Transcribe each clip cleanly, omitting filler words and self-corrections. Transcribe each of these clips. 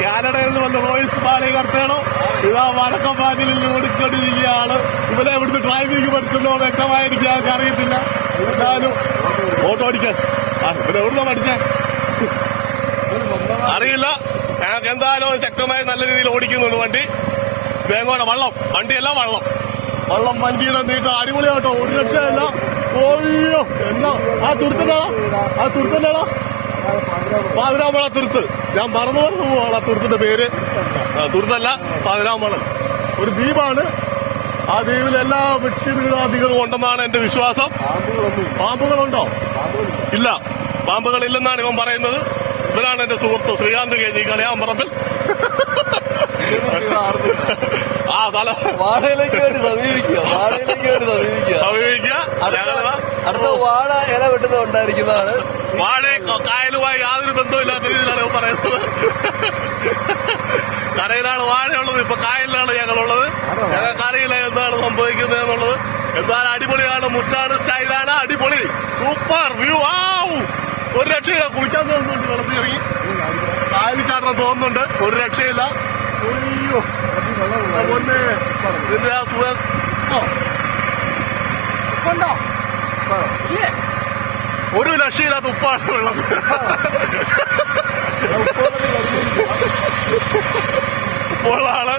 കാനഡയിൽ നിന്ന് വന്ന റോയൽസ് പാലകർത്താണോ ഇതാ വടക്കമ്പാതിലിൽ ഓടിക്കൊണ്ടിരിക്കുകയാണ്. ഇവരെ ഇവിടുന്ന് ഡ്രൈവിംഗ് പഠിക്കുന്നോ വ്യക്തമായി എനിക്ക് ഞങ്ങൾക്ക് അറിയത്തില്ല. എന്തായാലും ഓട്ടോ ഓടിക്കാൻ ഇവിടെ എവിടുന്നോ പഠിച്ചേ അറിയില്ല. ഞങ്ങൾക്ക് എന്തായാലും ശക്തമായി നല്ല രീതിയിൽ ഓടിക്കുന്നുണ്ട് വണ്ടി. വേഗോടെ വണ്ടിയെല്ലാം വള്ളം വഞ്ചിയുടെ നീട്ടം അടിപൊളിയാട്ടോ. ഒരു രക്ഷയല്ല. ഓയ്യോ എന്നാ ആ തുരുത്തന്നാളാ പാതിരാമള തുരുത്ത്. ഞാൻ മറന്നു പോവാണ് ആ തുരുത്തിന്റെ പേര്. തുരുത്തല്ല, പാതിരാമളൻ ഒരു ദ്വീപാണ്. ആ ദ്വീപിൽ എല്ലാ പക്ഷിമൃഗാദികളും ഉണ്ടെന്നാണ് എന്റെ വിശ്വാസം. പാമ്പുകളുണ്ടോ? ഇല്ല, പാമ്പുകളില്ലെന്നാണ് ഇവൻ പറയുന്നത്. ഇവരാണ് എന്റെ സുഹൃത്ത് ശ്രീകാന്ത് KG കലയാമ്പറമ്പിൽ. ആ സ്ഥലം വാഴയിലേക്ക് വേണ്ടി സമീപിക്കുക. അടുത്ത വാഴ ഇല വെട്ടുന്നത് ഉണ്ടായിരിക്കുന്നതാണ്. വാഴ കായലുമായി യാതൊരു ബന്ധമില്ലാത്ത രീതിയിലാണ് ഇവ പറയുന്നത്. കരയിലാണ് വാഴയുള്ളത്, ഇപ്പൊ കായലിലാണ് ഞങ്ങളുള്ളത്. ഞങ്ങൾക്കറിയില്ല എന്താണ് സംഭവിക്കുന്നത് എന്നുള്ളത്. എന്തായാലും അടിപൊളിയാണ്. മുറ്റാണ്, സ്റ്റൈലാണ്, അടിപൊളി സൂപ്പർ വ്യൂ. ഒരു രക്ഷയില്ല. കുളിക്കാൻ തോന്നുന്നുണ്ട്, വെള്ളത്തിൽ ഇറങ്ങി കായലിൽ ചാടണം തോന്നുന്നുണ്ട്. ഒരു രക്ഷയില്ല. അയ്യോ ഇതിന്റെ ആ സുഖം ഒരു രക്ഷയില്ലാത്ത ഉപ്പാണ് വെള്ളം. ഉപ്പുള്ളാണ്.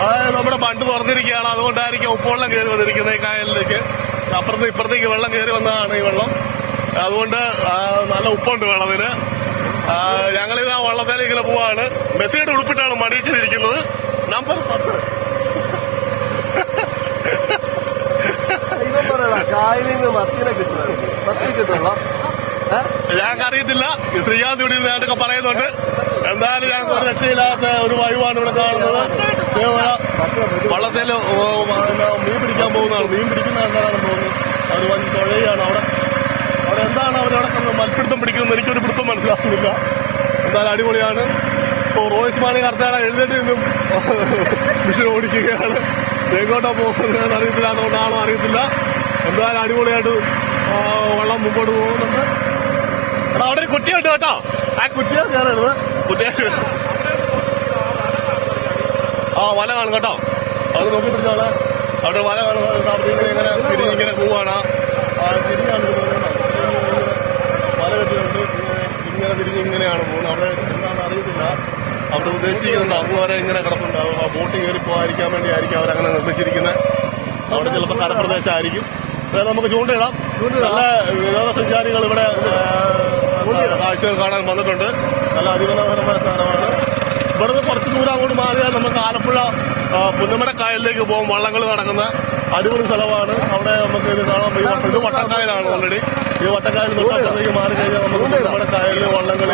അതായത് നമ്മുടെ ബണ്ട് തുറന്നിരിക്കുകയാണ്. അതുകൊണ്ടായിരിക്കും ഉപ്പുവെള്ളം കയറി വന്നിരിക്കുന്നത് ഈ കായലിലേക്ക്. ഇപ്പുറത്തേക്ക് വെള്ളം കയറി വന്നതാണ് ഈ വെള്ളം. അതുകൊണ്ട് നല്ല ഉപ്പുണ്ട് വെള്ളത്തിന്. ഞങ്ങളിത് ആ വള്ളത്തേലേക്ക് ഇങ്ങനെ പോവാണ്. മെസ്സിയുടെ ഉടുപ്പിട്ടാണ് മടിയിച്ചിരിക്കുന്നത്. നമ്പർ 10. ഞങ്ങൾക്ക് അറിയത്തില്ല. ശ്രീകാന്ത് ഇവിടെ ഞാനൊക്കെ പറയുന്നുണ്ട്. എന്തായാലും ഞങ്ങൾക്ക് ഒരു രക്ഷയില്ലാത്ത ഒരു വൈവാണ് ഇവിടെ കാണുന്നത്. വള്ളത്തിൽ മീൻ പിടിക്കാൻ പോകുന്നതാണ്. മീൻ പിടിക്കുന്ന എന്താണെന്ന് തോന്നുന്നു. അവർ വൻ തുഴയാണ്. അവിടെ എന്താണ് അവരവിടെ മൽപ്പിടുത്തം പിടിക്കുന്നത് എനിക്കൊരു പിടുത്തം മനസ്സിലാക്കുന്നില്ല. എന്തായാലും അടിപൊളിയാണ്. ഇപ്പോൾ റോയ്സ് മാണി കർത്താട എഴുന്നേറ്റ് നിന്നും മിഷൻ ഓടിക്കുകയാണ്. എങ്ങോട്ടാ പോകുന്നത് അറിയത്തില്ല. അതുകൊണ്ടാണോ അറിയത്തില്ല. എന്തായാലും അടിപൊളിയായിട്ട് വള്ളം മുമ്പോട്ട് പോകുന്നുണ്ട്. എടാ അവിടെ ഒരു കുറ്റിയുണ്ട് കേട്ടോ. ആ കുറ്റിയാ കയറരുത്. വല കാണും കേട്ടോ. അത് നോക്കി പിടിച്ചോളെ. അവിടെ വല കാണുന്നത് ഇങ്ങനെ തിരിഞ്ഞിങ്ങനെ പോവാണ്. തിരിഞ്ഞാണ് വല കെട്ടിയുണ്ട്. തിരിഞ്ഞിങ്ങനെയാണ് പോകുന്നത്. അവിടെ എന്താണെന്ന് അറിയത്തില്ല. അവിടെ ഉദ്ദേശിക്കുന്നുണ്ട് അതുവരെ ഇങ്ങനെ കിടപ്പുണ്ടാവും. ആ ബോട്ട് കയറി പോകാതിരിക്കാൻ വേണ്ടിയായിരിക്കും അവരങ്ങനെ നിർമ്മിച്ചിരിക്കുന്നത്. അവിടെ ചിലപ്പോൾ കരപ്രദേശമായിരിക്കും. അതായത് നമുക്ക് ചൂണ്ടയിടാം. നല്ല വിനോദസഞ്ചാരികൾ ഇവിടെ കാഴ്ചകൾ കാണാൻ വന്നിട്ടുണ്ട്. നല്ല അതിമനോഹരമായ സ്ഥലമാണ്. ഇവിടുന്ന് കുറച്ച് ദൂരം അങ്ങോട്ട് മാറിയാൽ നമുക്ക് ആലപ്പുഴ പുന്നമട കായലിലേക്ക് പോകും. വള്ളങ്ങൾ നടക്കുന്ന അടിപൊളി സ്ഥലമാണ്. അവിടെ നമുക്ക് ഇത് കാണാൻ പറ്റും. ഇത് വട്ടക്കായലാണ് ഓൾറെഡി. ഈ വട്ടക്കായൽ തൊട്ടപ്പുറത്തേക്ക് മാറി കഴിഞ്ഞാൽ നമുക്ക് പുന്നമട കായലിൽ വള്ളങ്ങൾ,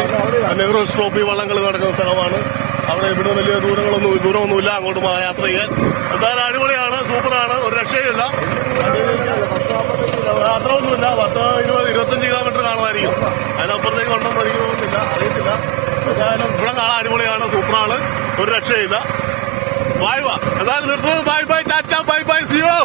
നെഹ്റു ട്രോഫി വള്ളങ്ങൾ നടക്കുന്ന സ്ഥലമാണ്. അവിടെ ഇവിടെ വലിയ ദൂരമൊന്നുമില്ല അങ്ങോട്ട് യാത്ര ചെയ്യാൻ. എന്തായാലും അടിപൊളിയാണ്, സൂപ്പറാണ്, ഒരു രക്ഷയില്ല. അത്ര ഒന്നുമില്ല. 10-20-25 കിലോമീറ്റർ കാണുമായിരിക്കും. അതിനപ്പുറത്തേക്ക് ഉണ്ടെന്ന് എനിക്ക് തോന്നുന്നില്ല, അറിയത്തില്ല. എന്തായാലും ഇവിടെ കാണാൻ അടിപൊളിയാണ്, സൂപ്പറാണ്, ഒരു രക്ഷയില്ല. ബൈ എന്തായാലും നിർത്തുന്നത്. ബൈ ടാറ്റ, ബൈ സിയോ.